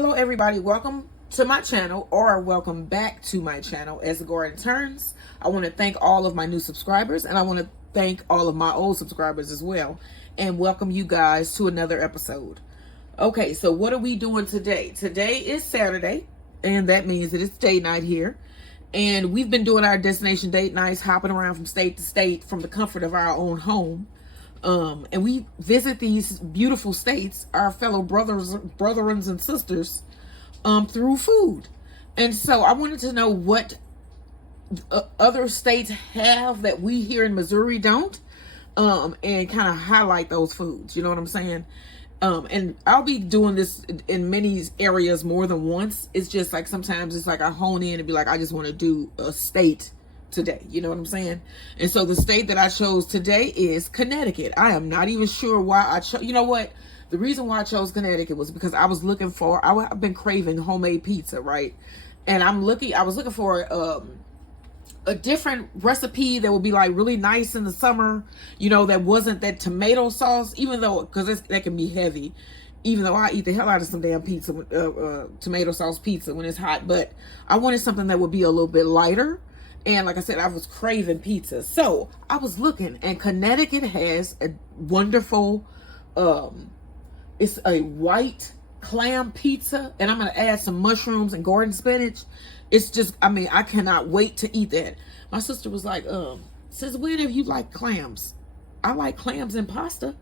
Hello everybody, welcome to my channel, or welcome back to my channel as the Garden Turns. I want to thank all of my new subscribers, and I want to thank all of my old subscribers as well, and welcome you guys to another episode. Okay, so what are we doing today? Today is Saturday, and that means that it's date night here, and we've been doing our destination date nights, hopping around from state to state from the comfort of our own home. And we visit these beautiful states, our fellow brethren and sisters, through food. And so I wanted to know what other states have that we here in Missouri don't, and kind of highlight those foods. You know what I'm saying? And I'll be doing this in many areas more than once. It's just like sometimes it's like I hone in and be like, I just want to do a state today. You know what I'm saying? And so the state that I chose today is Connecticut. I am not even sure why I chose. You know what? The reason why I chose Connecticut was because I was looking for, I've been craving homemade pizza, right? And I was looking for a different recipe that would be like really nice in the summer, you know, that wasn't that tomato sauce, even though, because that can be heavy, even though I eat the hell out of some damn pizza, tomato sauce pizza when it's hot. But I wanted something that would be a little bit lighter. And like I said, I was craving pizza. So I was looking, and Connecticut has a wonderful, it's a white clam pizza. And I'm going to add some mushrooms and garden spinach. It's just, I mean, I cannot wait to eat that. My sister was like, since when have you liked clams? I like clams in pasta.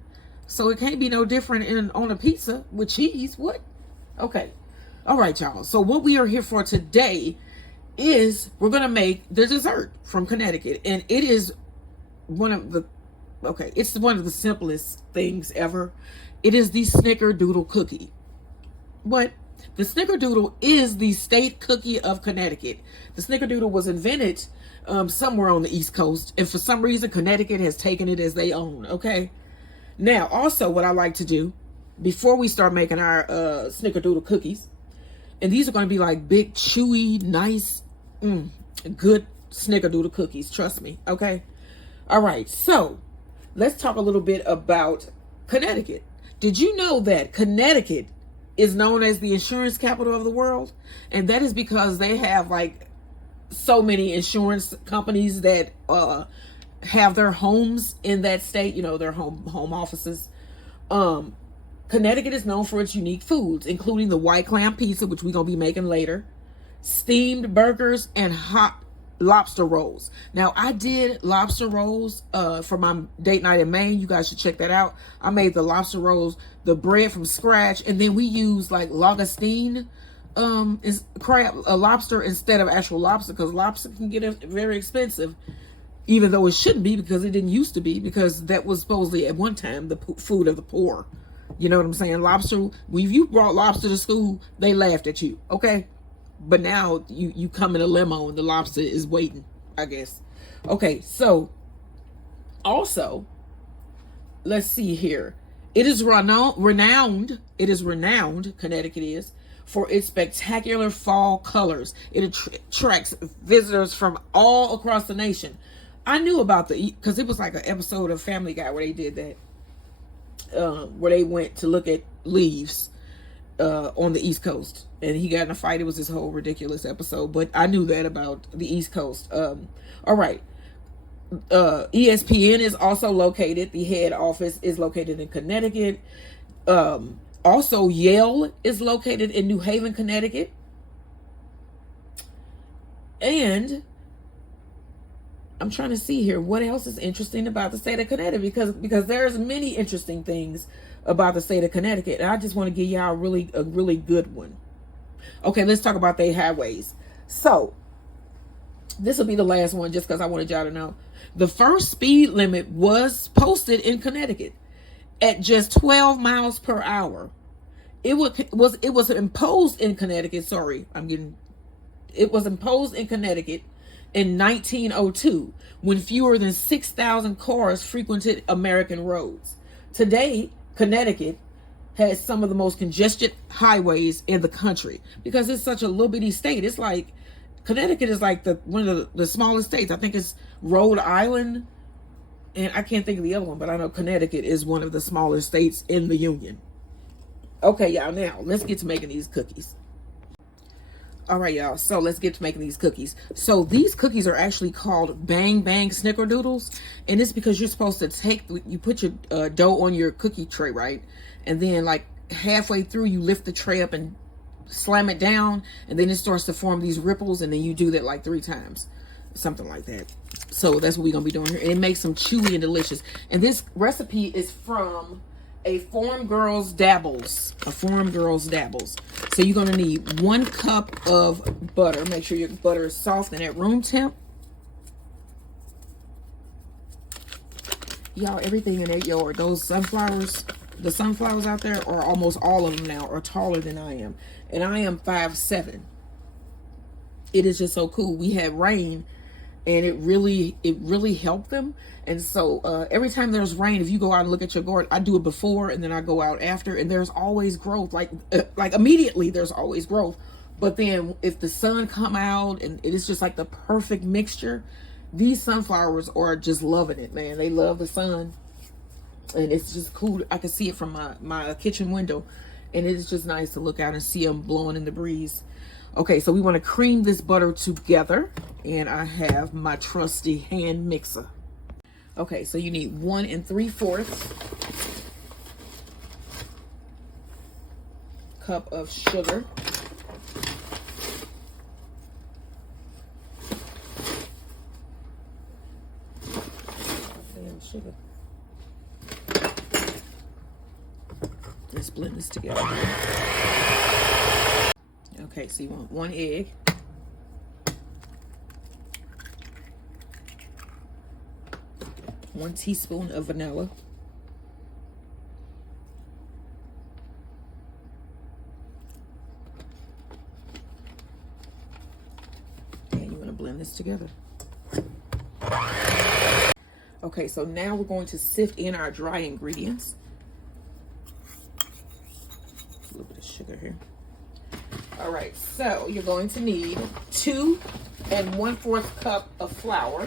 So it can't be no different on a pizza with cheese. What? Okay. All right, y'all. So what we are here for today is we're going to make the dessert from Connecticut. And it is it's one of the simplest things ever. It is the Snickerdoodle cookie. What? The Snickerdoodle is the state cookie of Connecticut. The Snickerdoodle was invented somewhere on the East Coast. And for some reason, Connecticut has taken it as they own. Okay. Now, also what I like to do before we start making our Snickerdoodle cookies, and these are going to be like big, chewy, nice, good Snickerdoodle cookies. Trust me. Okay. All right. So let's talk a little bit about Connecticut. Did you know that Connecticut is known as the insurance capital of the world? And that is because they have like so many insurance companies that have their homes in that state, you know, their home offices. Connecticut is known for its unique foods, including the white clam pizza, which we're going to be making later, steamed burgers, and hot lobster rolls. Now, I did lobster rolls for my date night in Maine. You guys should check that out. I made the lobster rolls, the bread from scratch, and then we use like lagostine lobster instead of actual lobster, because lobster can get very expensive, even though it shouldn't be, because it didn't used to be, because that was supposedly at one time the food of the poor. You know what I'm saying? Lobster, if you brought lobster to school, they laughed at you, okay? But now you come in a limo and the lobster is waiting, I guess. Okay, so also, let's see here. It is renowned, Connecticut is, for its spectacular fall colors. It attracts visitors from all across the nation. I knew about because it was like an episode of Family Guy where they did that. Where they went to look at leaves on the East Coast, and he got in a fight. It was this whole ridiculous episode, but I knew that about the East Coast. All right. ESPN is also located. The head office is located in Connecticut. Also, Yale is located in New Haven, Connecticut. And I'm trying to see here what else is interesting about the state of Connecticut, because there's many interesting things about the state of Connecticut, and I just want to give y'all a really good one. Okay, let's talk about their highways. So this will be the last one, just because I wanted y'all to know. The first speed limit was posted in Connecticut at just 12 miles per hour. It was imposed in Connecticut. It was imposed in Connecticut in 1902, when fewer than 6,000 cars frequented American roads. Today, Connecticut has some of the most congested highways in the country, because it's such a little bitty state. It's like Connecticut is like one of the smallest states. I think it's Rhode Island, and I can't think of the other one, but I know Connecticut is one of the smaller states in the Union. Okay, y'all, now let's get to making these cookies. All right, y'all, so let's get to making these cookies. So these cookies are actually called Bang Bang Snickerdoodles, and it's because you're supposed to you put your dough on your cookie tray, right? And then like halfway through, you lift the tray up and slam it down, and then it starts to form these ripples, and then you do that like 3 times, something like that. So that's what we're gonna be doing here, and it makes them chewy and delicious. And this recipe is from a Forum Girls Dabbles. A Forum Girls Dabbles. So you're gonna need 1 cup of butter. Make sure your butter is soft and at room temp. Y'all, everything in their yard, those sunflowers, the sunflowers out there, are almost all of them now are taller than I am, and I am 5'7". It is just so cool. We had rain, and it really helped them. And so every time there's rain, if you go out and look at your garden, I do it before and then I go out after, and there's always growth. Like immediately there's always growth. But then if the sun come out, and it is just like the perfect mixture, these sunflowers are just loving it, man. They love the sun, and it's just cool. I can see it from my kitchen window, and it is just nice to look out and see them blowing in the breeze. Okay, so we want to cream this butter together, and I have my trusty hand mixer. Okay, so you need 1 3/4 cup of sugar. Damn sugar. Let's blend this together. Okay, so you want 1 egg. One teaspoon of vanilla. And you want to blend this together. Okay, so now we're going to sift in our dry ingredients. A little bit of sugar here. All right, so you're going to need 2 1/4 cup of flour.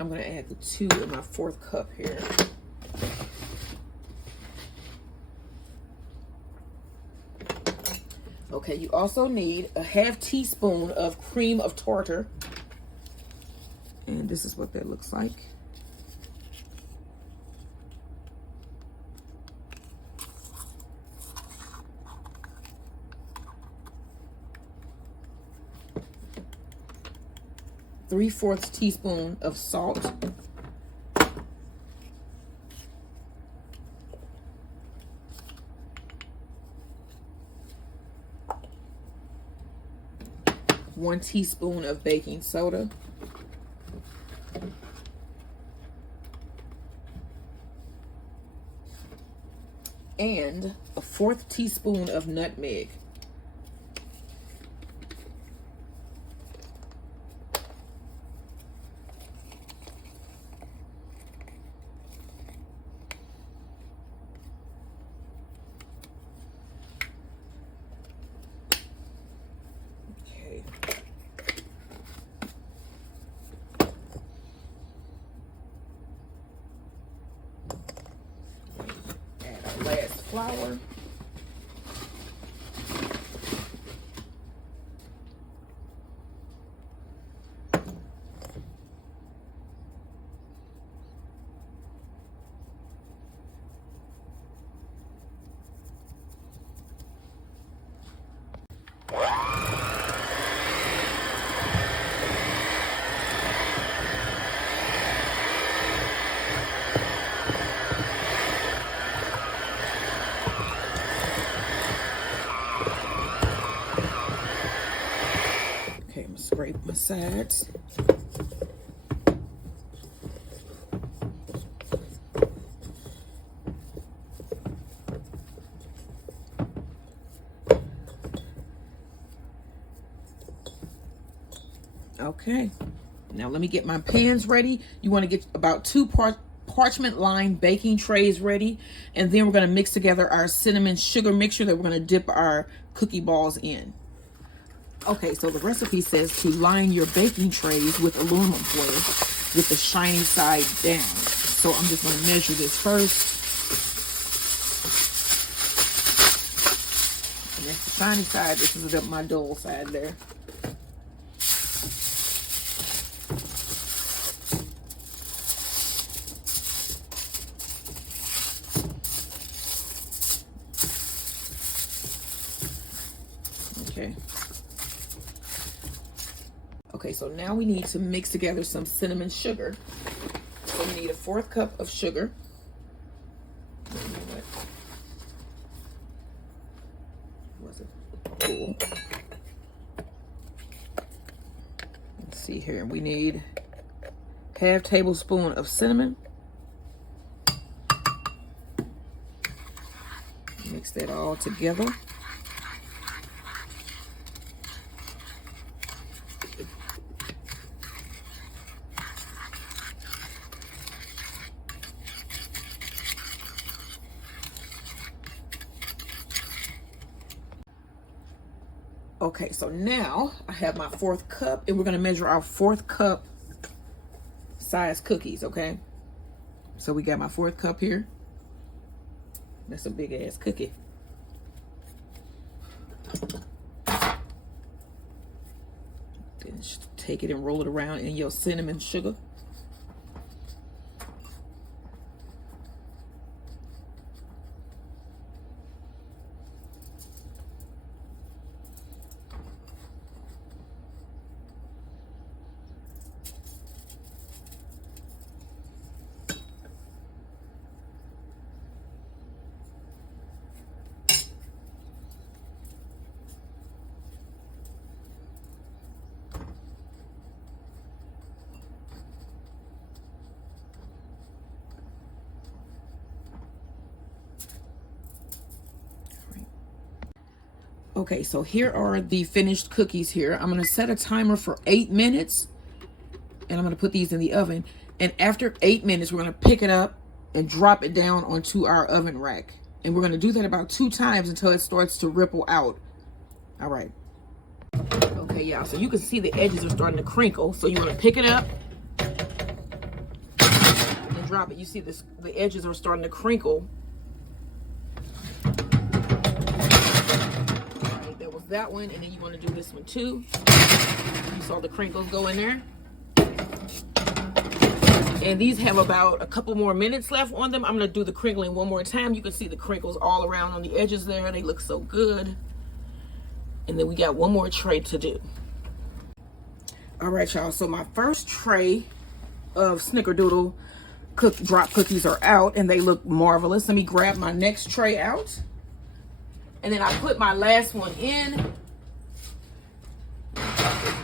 I'm going to add the 2 in my 4th cup here. Okay, you also need a 1/2 teaspoon of cream of tartar. And this is what that looks like. Three-fourths teaspoon of salt. One teaspoon of baking soda. And a 1/4 teaspoon of nutmeg. Flour. Scrape my sides. Okay, now let me get my pans ready. You want to get about 2 parchment lined baking trays ready, and then we're going to mix together our cinnamon sugar mixture that we're going to dip our cookie balls in. Okay, so the recipe says to line your baking trays with aluminum foil with the shiny side down. So I'm just going to measure this first. shiny side. This is my dull side there. Okay. Okay, so now we need to mix together some cinnamon sugar. So we need a 1/4 cup of sugar. Was it cool? Let's see here. We need 1/2 tablespoon of cinnamon. Mix that all together. Okay, so now I have my 1/4 cup, and we're gonna measure our 1/4 cup size cookies, okay? So we got my 1/4 cup here. That's a big ass cookie. Then just take it and roll it around in your cinnamon sugar. Okay, so here are the finished cookies here. I'm gonna set a timer for 8 minutes, and I'm gonna put these in the oven. And after 8 minutes, we're gonna pick it up and drop it down onto our oven rack. And we're gonna do that about 2 times until it starts to ripple out. All right. Okay, y'all, so you can see the edges are starting to crinkle. So you wanna pick it up and drop it. You see this, the edges are starting to crinkle. That one, and then you want to do this one too. You saw the crinkles go in there, and these have about a couple more minutes left on them. I'm going to do the crinkling one more time. You can see the crinkles all around on the edges there. They look so good. And then we got one more tray to do. All right, y'all, so my first tray of Snickerdoodle drop cookies are out, and they look marvelous. Let me grab my next tray out. And then I put my last one in.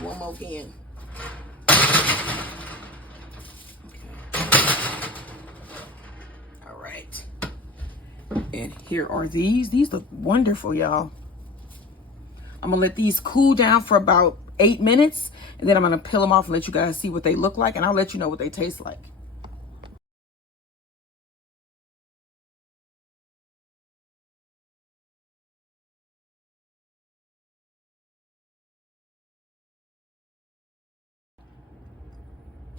One more in. Okay. All right. And here are these. These look wonderful, y'all. I'm gonna let these cool down for about 8 minutes, and then I'm gonna peel them off and let you guys see what they look like, and I'll let you know what they taste like.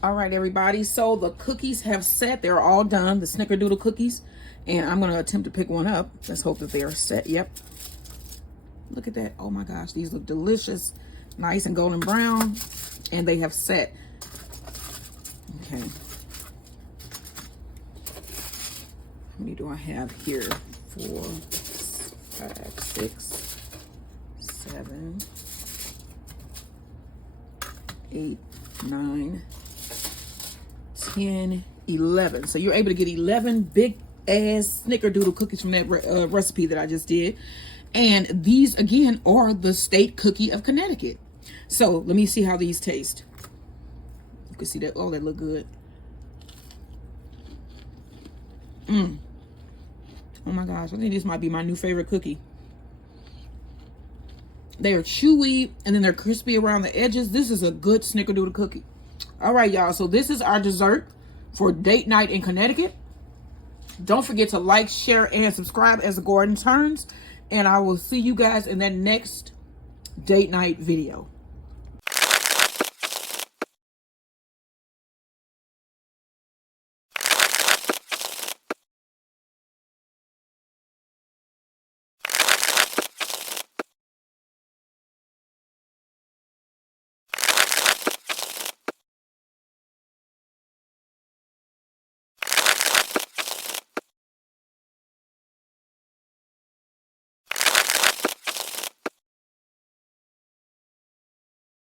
All right, everybody, so the cookies have set. They're all done, the Snickerdoodle cookies, and I'm gonna attempt to pick one up. Let's hope that they are set. Yep, look at that. Oh my gosh, these look delicious, nice and golden brown, and they have set. Okay, how many do I have here? 4, 5, 6, 7, 8, 9, 10, 11. So you're able to get 11 big ass Snickerdoodle cookies from that recipe that I just did. And these again are the state cookie of Connecticut. So let me see how these taste. You can see that. Oh, they look good. Oh my gosh, I think this might be my new favorite cookie. They are chewy, and then they're crispy around the edges. This is a good Snickerdoodle cookie. All right, y'all, so this is our dessert for date night in Connecticut. Don't forget to like, share, and subscribe as the Gordon Turns, and I will see you guys in that next date night video.